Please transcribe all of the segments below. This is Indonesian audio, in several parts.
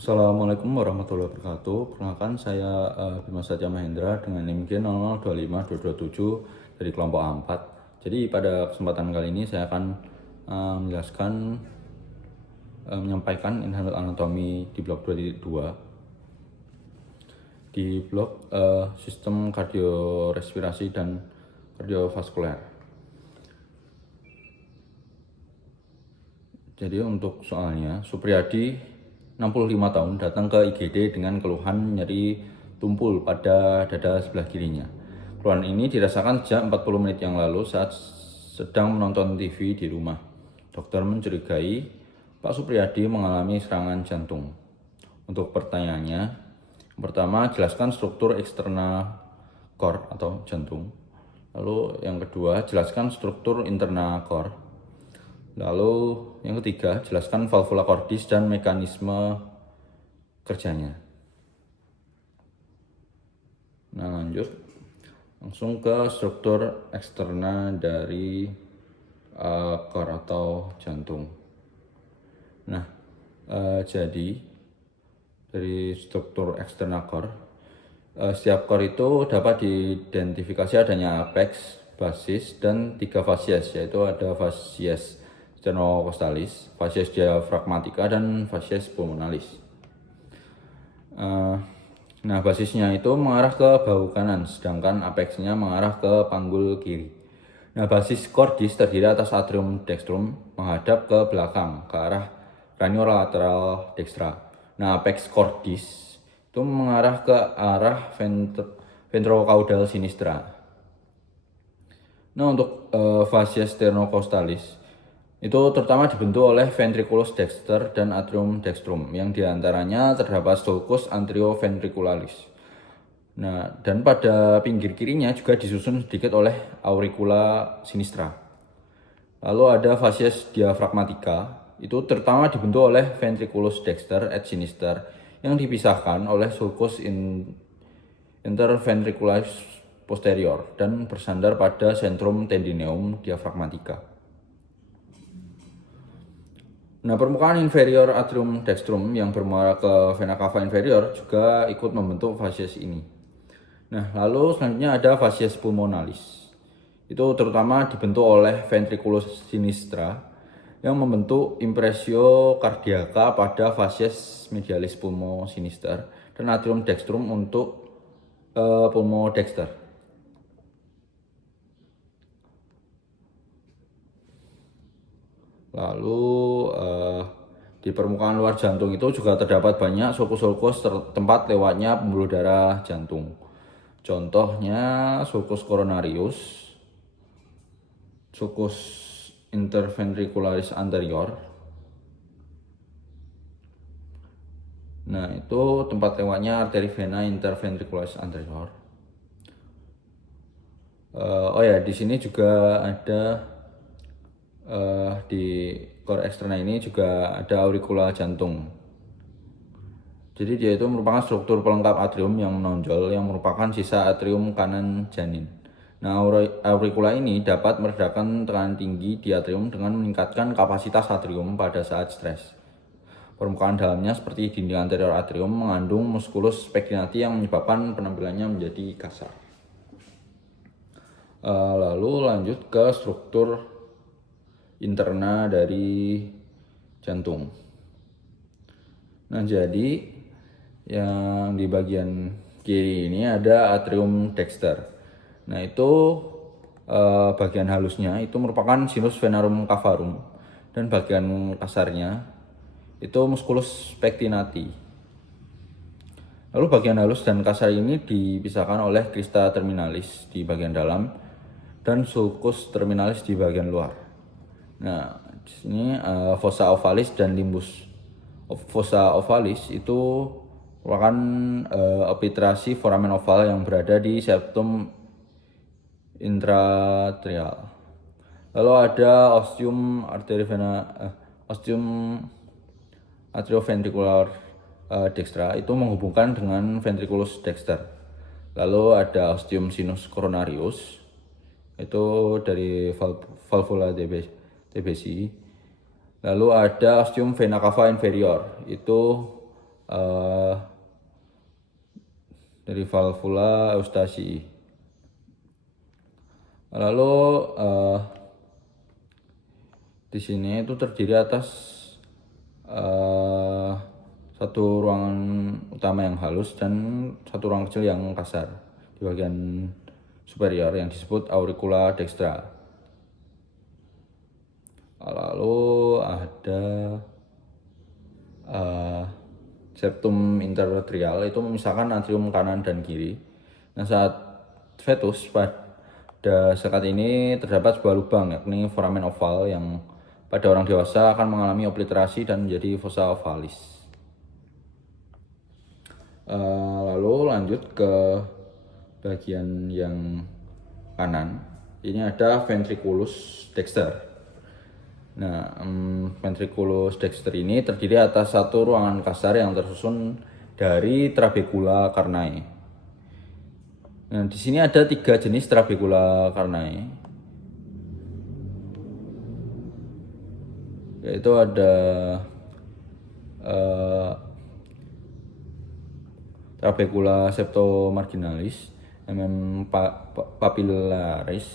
Assalamualaikum warahmatullahi wabarakatuh. Perkenalkan saya Bima Satya Mahendra dengan NIM G0025227 dari kelompok A4. Jadi pada kesempatan kali ini saya akan menjelaskan menyampaikan inherent anatomy di blok 2.2 di blok sistem kardiorespirasi dan kardiovaskuler. Jadi untuk soalnya, Supriyadi 65 tahun datang ke IGD dengan keluhan nyeri tumpul pada dada sebelah kirinya. Keluhan ini dirasakan sejak 40 menit yang lalu saat sedang menonton TV di rumah. Dokter mencurigai Pak Supriyadi mengalami serangan jantung. Untuk pertanyaannya, yang pertama jelaskan struktur eksternal core atau jantung. Lalu yang kedua jelaskan struktur internal core. Lalu yang ketiga, jelaskan valvula cordis dan mekanisme kerjanya. Nah, lanjut langsung ke struktur eksternal dari core atau jantung. Nah, jadi dari struktur eksternal core, setiap core itu dapat diidentifikasi adanya apex, basis, dan 3 fasies, yaitu ada fasies sternocostallis, fasies diafragmatica, dan fasies pulmonalis. Nah, basisnya itu mengarah ke bahu kanan, sedangkan apexnya mengarah ke panggul kiri. Nah, basis cordis terdiri atas atrium dextrum menghadap ke belakang, ke arah craniolateral dextra. Nah, apex cordis itu mengarah ke arah ventrocaudal sinistra. Nah, untuk fasies sternocostallis itu terutama dibentuk oleh ventriculus dexter dan atrium dextrum, yang diantaranya terdapat sulcus anterioventricularis. Nah, dan pada pinggir kirinya juga disusun sedikit oleh auricula sinistra. Lalu ada fasies diafragmatica, itu terutama dibentuk oleh ventriculus dexter et sinister, yang dipisahkan oleh sulcus interventricularis posterior dan bersandar pada centrum tendineum diafragmatica. Nah, permukaan inferior atrium dextrum yang bermuara ke vena cava inferior juga ikut membentuk fasies ini. Nah, lalu selanjutnya ada fasies pulmonalis. Itu terutama dibentuk oleh ventriculus sinistra yang membentuk impressio cardiaca pada fasies medialis pulmo sinister dan atrium dextrum untuk pulmo dexter. Lalu di permukaan luar jantung itu juga terdapat banyak sulcus-sulcus tempat lewatnya pembuluh darah jantung. Contohnya sulcus coronarius, sulcus interventricularis anterior. Nah, itu tempat lewatnya arteri vena interventricularis anterior. Di sini juga ada di core eksternal ini juga ada auricula jantung. Jadi dia itu merupakan struktur pelengkap atrium yang menonjol yang merupakan sisa atrium kanan janin. Nah, auricula ini dapat meredakan tekanan tinggi di atrium dengan meningkatkan kapasitas atrium pada saat stres. Permukaan dalamnya seperti dinding anterior atrium mengandung musculus spectinati yang menyebabkan penampilannya menjadi kasar. Lalu lanjut ke struktur interna dari jantung. Nah, jadi yang di bagian kiri ini ada atrium dexter. Nah, itu bagian halusnya itu merupakan sinus venarum cavarum, dan bagian kasarnya itu musculus spectinati. Lalu bagian halus dan kasar ini dipisahkan oleh crista terminalis di bagian dalam dan sulcus terminalis di bagian luar. Nah, di sini fossa ovalis dan limbus. Fossa ovalis itu merupakan opitrasi foramen oval yang berada di septum intratrial. Lalu ada ostium atrioventricular dextra, itu menghubungkan dengan ventriculus dexter. Lalu ada ostium sinus coronarius, itu dari valvula TBC. Lalu ada ostium vena cava inferior, itu eh, dari valvula Eustacii. Lalu di sini itu terdiri atas satu ruangan utama yang halus dan satu ruang kecil yang kasar di bagian superior yang disebut auricula dextra. Lalu ada septum interatrial, itu memisahkan atrium kanan dan kiri. Nah, saat fetus pada saat ini terdapat sebuah lubang, yakni foramen oval, yang pada orang dewasa akan mengalami obliterasi dan menjadi fossa ovalis. Lalu lanjut ke bagian yang kanan. Ini ada ventriculus dexter. Nah, ventriculus dexter ini terdiri atas satu ruangan kasar yang tersusun dari trabecula carnae. Nah, di sini ada 3 jenis trabecula carnae, yaitu ada Trabecula septomarginalis, papillaris,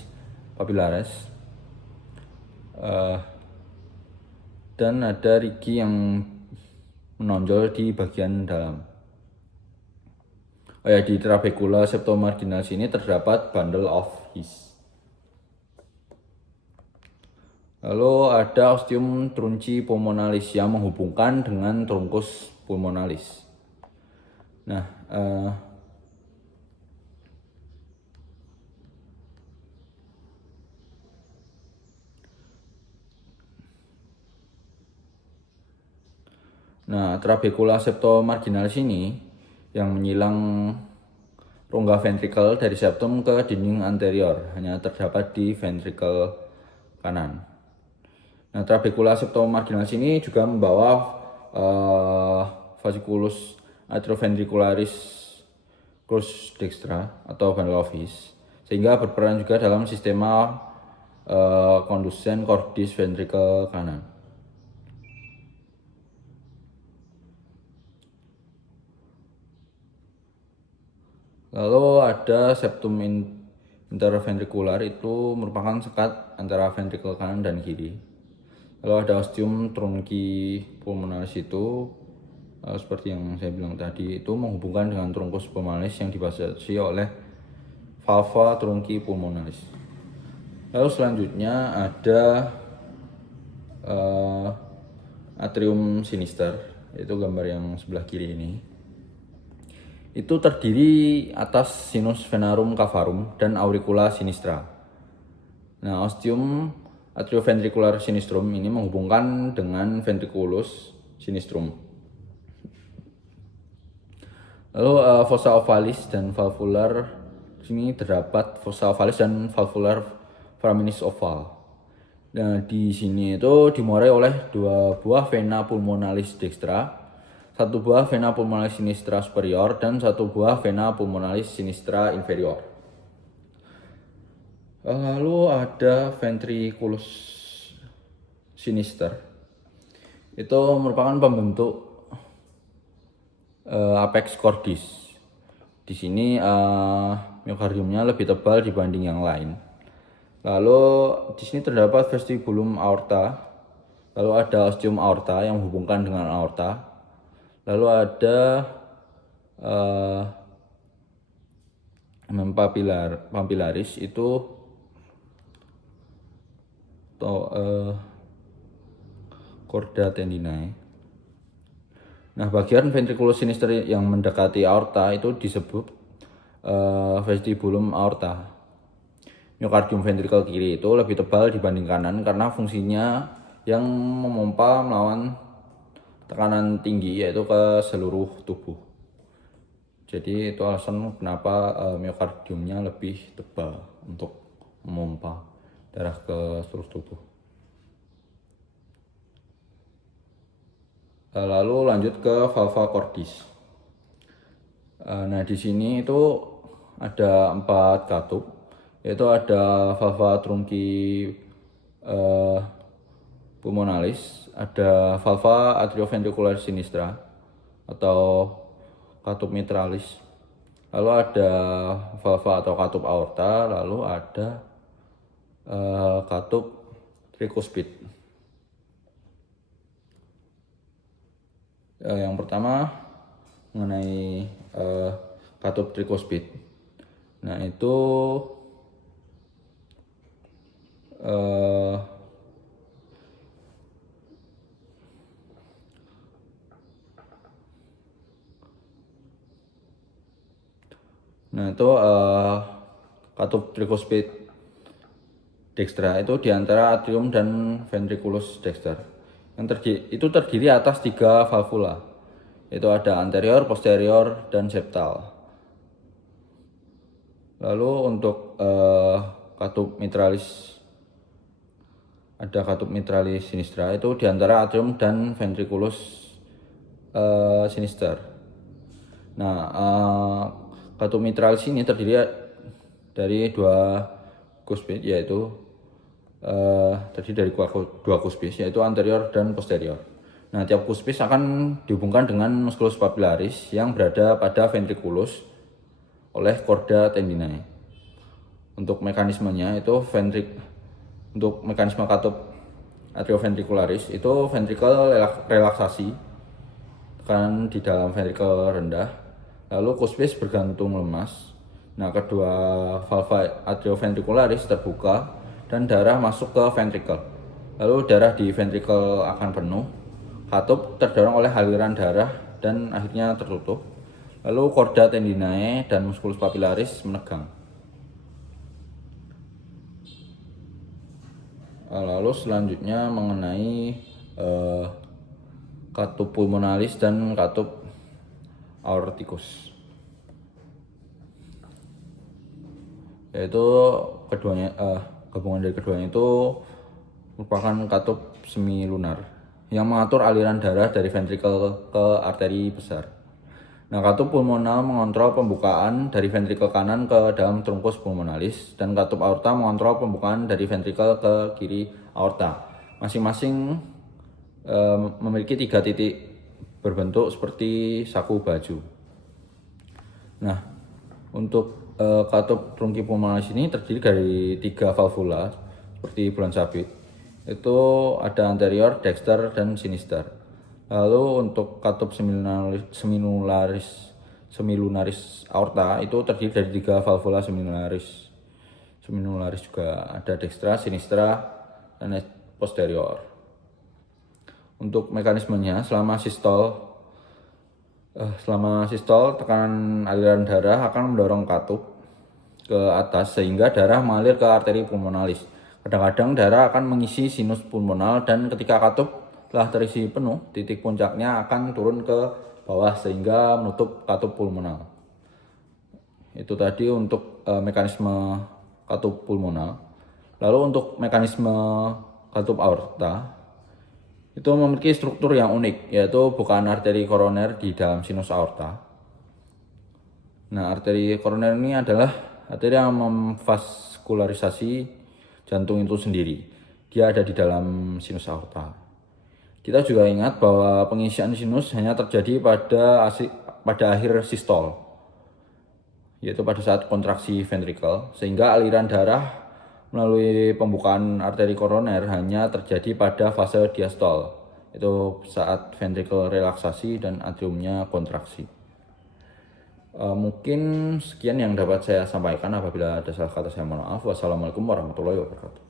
dan ada rigi yang menonjol di bagian dalam. Di Trabecula septomarginalis ini terdapat bundle of His. Lalu ada ostium trunci pulmonalis yang menghubungkan dengan trunkus pulmonalis. Trabecula septomarginalis ini yang menyilang rongga ventrikel dari septum ke dinding anterior, hanya terdapat di ventrikel kanan. Trabecula septomarginalis ini juga membawa fasciculus atrioventricularis crus dextra atau bundle of His, sehingga berperan juga dalam sistema conduction cordis ventrikel kanan. Lalu ada septum interventricular, itu merupakan sekat antara ventrikel kanan dan kiri. Lalu ada ostium trunci pulmonalis, itu seperti yang saya bilang tadi, itu menghubungkan dengan trunkus pulmonalis yang dibatasi oleh valva trunci pulmonalis. Lalu selanjutnya ada atrium sinister, yaitu gambar yang sebelah kiri ini. Itu terdiri atas sinus venarum cavarum dan auricula sinistra. Ostium atrioventricular sinistrum ini menghubungkan dengan ventriculus sinistrum. Lalu fossa ovalis dan valvular, sini terdapat fossa ovalis dan valvular foraminis oval. Di sini itu dimurai oleh 2 buah vena pulmonalis dextra, 1 buah vena pulmonalis sinistra superior, dan 1 buah vena pulmonalis sinistra inferior. Lalu ada ventriculus sinister. Itu merupakan pembentuk apex cordis. Di sini myokardiumnya lebih tebal dibanding yang lain. Lalu di sini terdapat vestibulum aorta. Lalu ada ostium aorta yang menghubungkan dengan aorta. Lalu ada papillaris, itu chorda tendinae. Bagian ventriculus sinister yang mendekati aorta itu disebut vestibulum aorta. Myokardium ventrikel kiri itu lebih tebal dibanding kanan karena fungsinya yang memompa melawan tekanan tinggi, yaitu ke seluruh tubuh. Jadi itu alasan kenapa myokardiumnya lebih tebal untuk memompa darah ke seluruh tubuh. Lalu lanjut ke valva cordis. Di sini itu ada 4 katup, yaitu ada valva trunci pulmonalis, ada valva atrioventricular sinistra, atau katup mitralis. Lalu ada valva atau katup aorta, lalu ada katup trikuspid. Yang pertama mengenai katup trikuspid. Nah itu katup trikuspid dextra itu diantara atrium dan ventriculus dexter. Itu terdiri atas 3 valvula, yaitu ada anterior, posterior, dan septal. Lalu untuk katup mitralis, ada katup mitralis sinistra itu diantara atrium dan ventriculus sinister. Nah, katup mitralis ini terdiri dari 2 kuspid, yaitu terdiri dari 2 kuspis, yaitu anterior dan posterior. Nah, tiap kuspis akan dihubungkan dengan musculus papillaris yang berada pada ventriculus oleh chorda tendinae. Untuk mekanismenya itu untuk mekanisme katup atrioventricularis itu ventricle relaksasi, tekanan di dalam ventricle rendah, lalu kuspis bergantung lemas. Nah, kedua valva atrioventricularis terbuka dan darah masuk ke ventricle. Lalu darah di ventricle akan penuh, katup terdorong oleh aliran darah dan akhirnya tertutup. Lalu chorda tendinae dan musculus papillaris menegang. Lalu selanjutnya mengenai katup pulmonalis dan katup aorticus, yaitu keduanya gabungan dari keduanya itu merupakan katup semilunar yang mengatur aliran darah dari ventrikel ke arteri besar. Nah, katup pulmonal mengontrol pembukaan dari ventrikel kanan ke dalam trunkus pulmonalis, dan katup aorta mengontrol pembukaan dari ventrikel ke kiri aorta. Masing-masing memiliki 3 titik berbentuk seperti saku baju. Nah, untuk katup trunki pulmonalis ini terdiri dari 3 valvula seperti bulan sabit. Itu ada anterior, dexter, dan sinister. Lalu untuk katup semilunaris aorta itu terdiri dari 3 valvula seminularis. Seminularis juga ada dextra, sinistra, dan posterior. Untuk mekanismenya, selama sistol tekanan aliran darah akan mendorong katup ke atas sehingga darah mengalir ke arteri pulmonalis. Kadang-kadang darah akan mengisi sinus pulmonal, dan ketika katup telah terisi penuh, titik puncaknya akan turun ke bawah sehingga menutup katup pulmonal. Itu tadi untuk mekanisme katup pulmonal. Lalu untuk mekanisme katup aorta itu memiliki struktur yang unik, yaitu bukaan arteri koroner di dalam sinus aorta. Nah, arteri koroner ini adalah arteri yang memvaskularisasi jantung itu sendiri. Dia ada di dalam sinus aorta. Kita juga ingat bahwa pengisian sinus hanya terjadi pada akhir sistol, yaitu pada saat kontraksi ventrikel, sehingga aliran darah melalui pembukaan arteri koroner hanya terjadi pada fase diastol, itu saat ventrikel relaksasi dan atriumnya kontraksi. Mungkin sekian yang dapat saya sampaikan. Apabila ada salah kata saya mohon maaf. Wassalamualaikum warahmatullahi wabarakatuh.